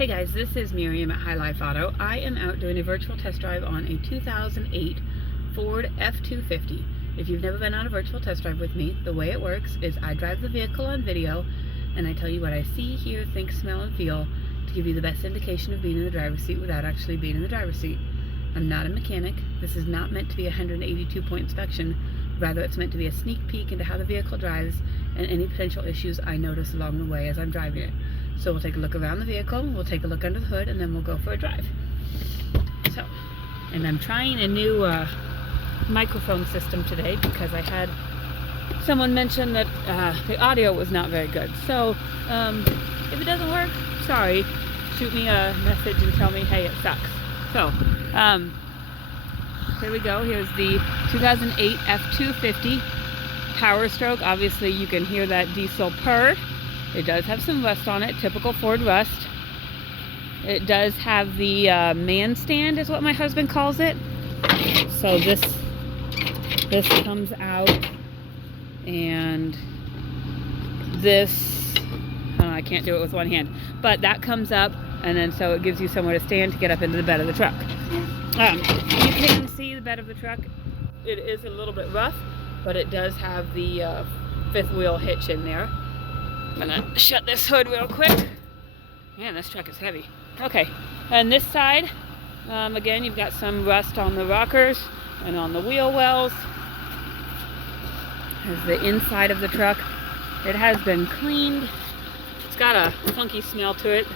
Hey guys, this is Miriam at High Life Auto. I am out doing a virtual test drive on a 2008 Ford F250. If you've never been on a virtual test drive with me, the way it works is I drive the vehicle on video and I tell you what I see, hear, think, smell, and feel to give you the best indication of being in the driver's seat without actually being in the driver's seat. I'm not a mechanic. This is not meant to be a 182-point inspection. Rather, it's meant to be a sneak peek into how the vehicle drives and any potential issues I notice along the way as I'm driving it. So we'll take a look around the vehicle, we'll take a look under the hood, and then we'll go for a drive. So, and I'm trying a new microphone system today because I had someone mention that the audio was not very good. So, if it doesn't work, sorry, shoot me a message and tell me, hey, it sucks. So, here we go. Here's the 2008 F250 Power Stroke. Obviously, you can hear that diesel purr. It does have some rust on it, typical Ford rust. It does have the man stand, is what my husband calls it. So this comes out, and this, I can't do it with one hand, but that comes up, and then so it gives you somewhere to stand to get up into the bed of the truck. You can see the bed of the truck. It is a little bit rough, but it does have the fifth wheel hitch in there. I'm gonna shut this hood real quick. Man, this truck is heavy. Okay, and this side, again, you've got some rust on the rockers and on the wheel wells. Here's the inside of the truck. It has been cleaned. It's got a funky smell to it.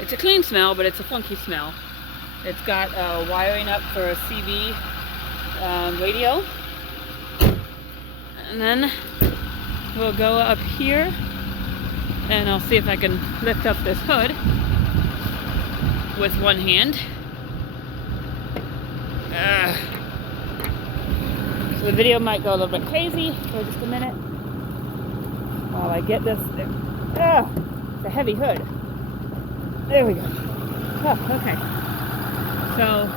It's a clean smell, but it's a funky smell. It's got wiring up for a CV radio. And then we'll go up here and I'll see if I can lift up this hood with one hand. So the video might go a little bit crazy for just a minute while I get this there. It's a heavy hood. There we go. Oh, okay. So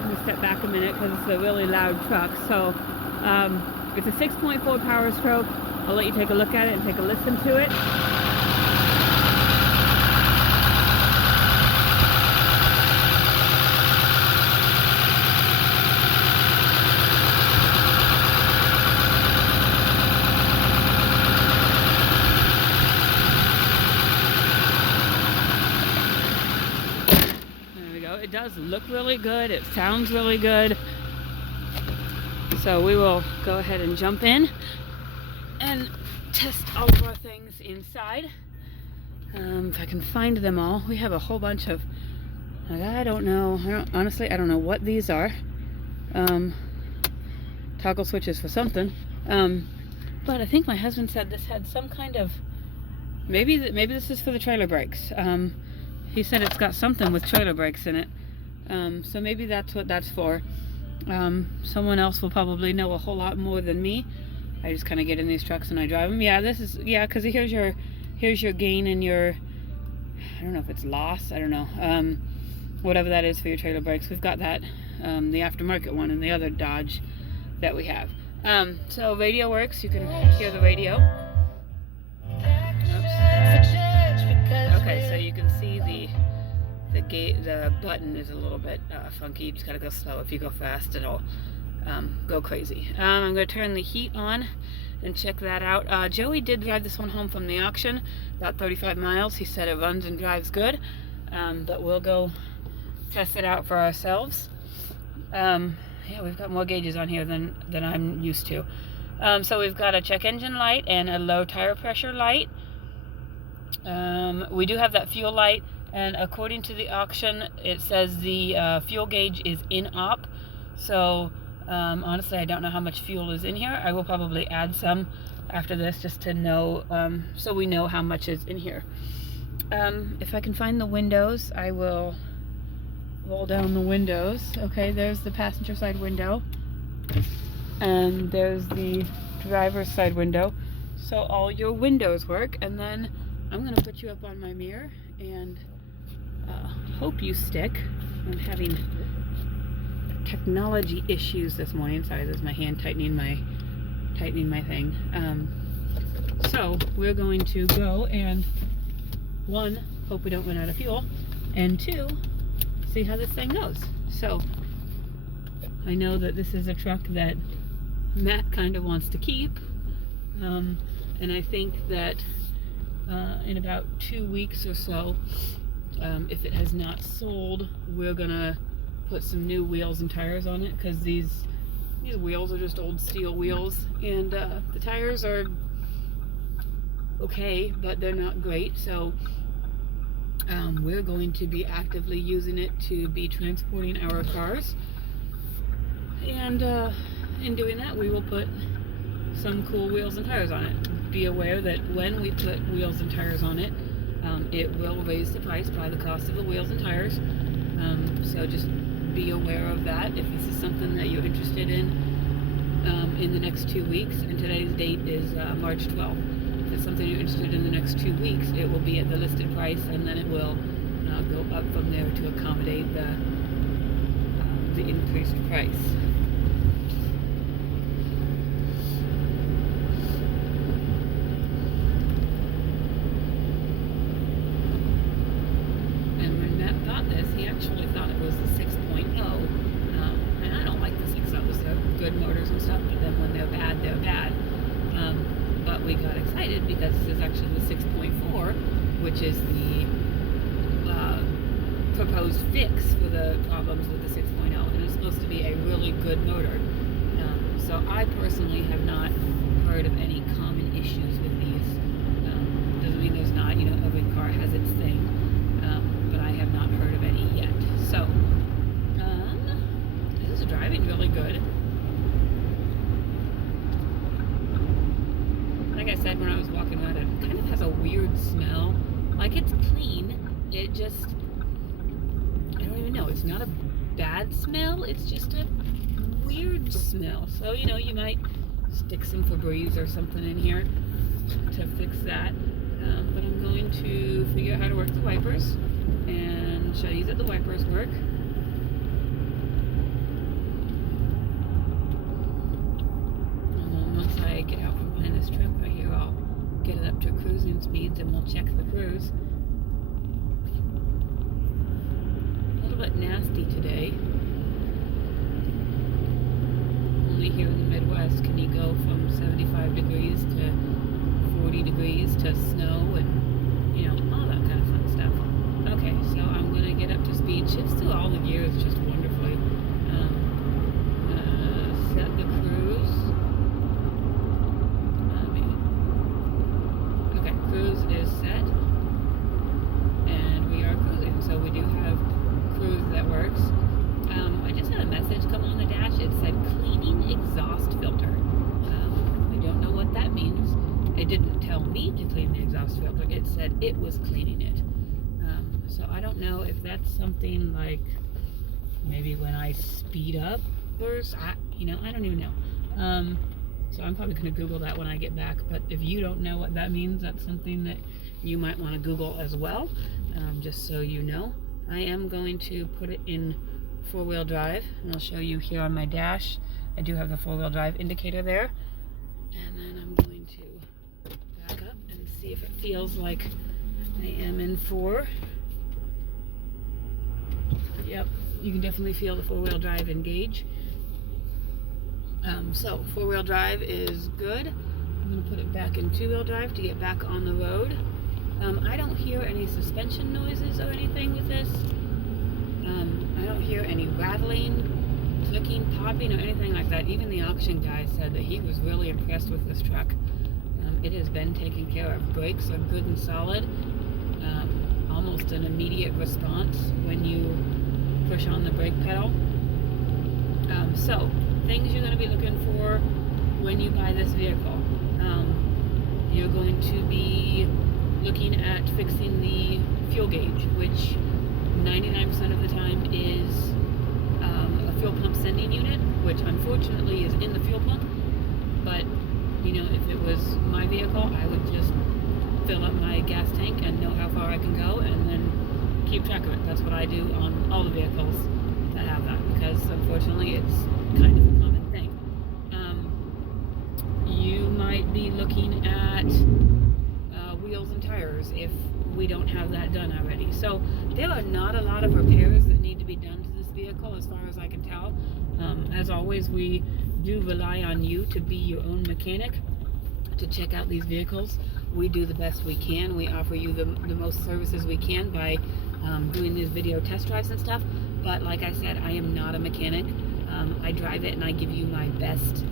let me step back a minute because it's a really loud truck. So it's a 6.4 Power Stroke. I'll let you take a look at it and take a listen to it. There we go. It does look really good. It sounds really good. So we will go ahead and jump in and test all of our things inside. If I can find them all. We have a whole bunch of, I don't know what these are. Toggle switches for something. But I think my husband said this had some kind of, maybe this is for the trailer brakes. He said it's got something with trailer brakes in it. So maybe that's what that's for. Someone else will probably know a whole lot more than me. I just kind of get in these trucks and I drive them. Yeah, because here's your gain and your, I don't know if it's loss, I don't know, whatever that is for your trailer brakes. We've got that, the aftermarket one and the other Dodge that we have. So radio works, you can hear the radio. Oops. Okay, so you can see the button is a little bit funky. You just gotta go slow. If you go fast, it'll go crazy. I'm going to turn the heat on and check that out. Joey did drive this one home from the auction, about 35 miles. He said it runs and drives good, but we'll go test it out for ourselves. Yeah, we've got more gauges on here than I'm used to. So we've got a check engine light and a low tire pressure light. We do have that fuel light, and according to the auction, it says the fuel gauge is in op. So honestly, I don't know how much fuel is in here. I will probably add some after this just to know, so we know how much is in here. If I can find the windows, I will roll down the windows. Okay, there's the passenger side window, and there's the driver's side window. So all your windows work, and then I'm going to put you up on my mirror and hope you stick. I'm having technology issues this morning. Sorry, this is my hand tightening my thing. So we're going to go and, one, hope we don't run out of fuel, and 2, see how this thing goes. So I know that this is a truck that Matt kind of wants to keep, and I think that in about 2 weeks or so, if it has not sold, we're gonna put some new wheels and tires on it, because these wheels are just old steel wheels, and the tires are okay, but they're not great. So we're going to be actively using it to be transporting our cars, and in doing that we will put some cool wheels and tires on it. Be aware that when we put wheels and tires on it, it will raise the price by the cost of the wheels and tires, so just be aware of that. If this is something that you're interested in the next 2 weeks, and today's date is March 12th. If it's something you're interested in the next 2 weeks, it will be at the listed price, and then it will go up from there to accommodate the increased price. And when Matt thought this, he actually thought it was the 6.0. And I don't like the 6.0s. They're good motors and stuff, but then when they're bad, they're bad. But we got excited because this is actually the 6.4, which is the proposed fix for the problems with the 6.0, and it's supposed to be a really good motor. So I personally have not heard of any common issues with these. Doesn't mean there's not, every car has its thing, but I have not heard of any yet. So this is driving really good. Like I said when I was walking around, it kind of has a weird smell. Like, it's clean, it just, I don't even know, it's not a bad smell, it's just a weird smell. So, you might stick some Febreze or something in here to fix that. But I'm going to figure out how to work the wipers and show you that the wipers work. And then once I get out from behind this truck right here, I'll get it up to cruising speeds and we'll check the cruise. A little bit nasty today. Only here in the Midwest can you go from 75 degrees to 40 degrees to snow and, all that kind of fun stuff. Okay, so I'm going to get up to speed. Shifts through all the gears just wonderfully. Set the cruise. Okay, cruise is set. And we are cruising. So we do have cruise that works. I just had a message come on the dash. It said cleaning exhaust filter. I don't know what that means. It didn't tell me to clean the exhaust filter. It said it was cleaning it. So I don't know if that's something like maybe when I speed up or I don't even know. So I'm probably going to Google that when I get back. But if you don't know what that means, that's something that you might want to Google as well, just so you know. I am going to put it in 4-wheel drive, and I'll show you here on my dash. I do have the 4-wheel drive indicator there. And then I'm going to back up and see if it feels like I am in 4. Yep, you can definitely feel the 4-wheel drive engage. So 4-wheel drive is good. I'm going to put it back in 2-wheel drive to get back on the road. I don't hear any suspension noises or anything with this. I don't hear any rattling, clicking, popping, or anything like that. Even the auction guy said that he was really impressed with this truck. It has been taken care of. Brakes are good and solid. Almost an immediate response when you push on the brake pedal. So, things you're going to be looking for when you buy this vehicle. You're going to be looking at fixing the fuel gauge, which 99% of the time is a fuel pump sending unit, which unfortunately is in the fuel pump. But, if it was my vehicle, I would just fill up my gas tank and know how far I can go and then keep track of it. That's what I do on all the vehicles that have that, because unfortunately it's kind of a common thing. You might be looking at wheels and tires. If we don't have that done already. So there are not a lot of repairs that need to be done to this vehicle as far as I can tell. As always, we do rely on you to be your own mechanic to check out these vehicles. We do the best we can. We offer you the most services we can by doing these video test drives and stuff. But like I said, I am not a mechanic. I drive it and I give you my best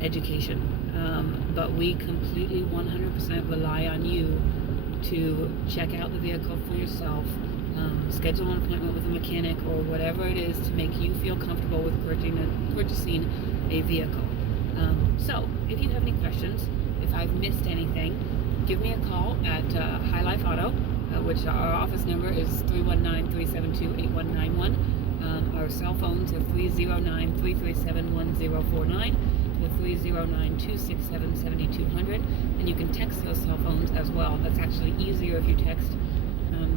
education. But we completely 100% rely on you to check out the vehicle for yourself, schedule an appointment with a mechanic or whatever it is to make you feel comfortable with purchasing a vehicle. So if you have any questions, if I've missed anything, give me a call at High Life Auto, which our office number is 319-372-8191. Our cell phones are 309-337-1049 or 309-267-7200, and you can text those cell phones as well. That's actually easier if you text,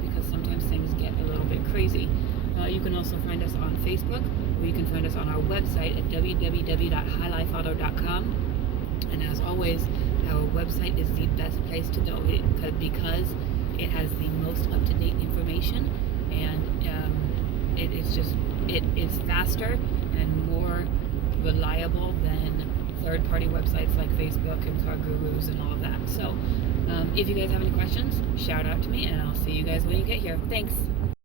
because sometimes things get a little bit crazy. You can also find us on Facebook, or you can find us on our website at www.highlifeauto.com. And as always, our website is the best place to go because it has the most up-to-date information, and it is faster and more reliable than third-party websites like Facebook and Car Gurus and all of that. So if you guys have any questions, shout out to me, and I'll see you guys when you get here. Thanks.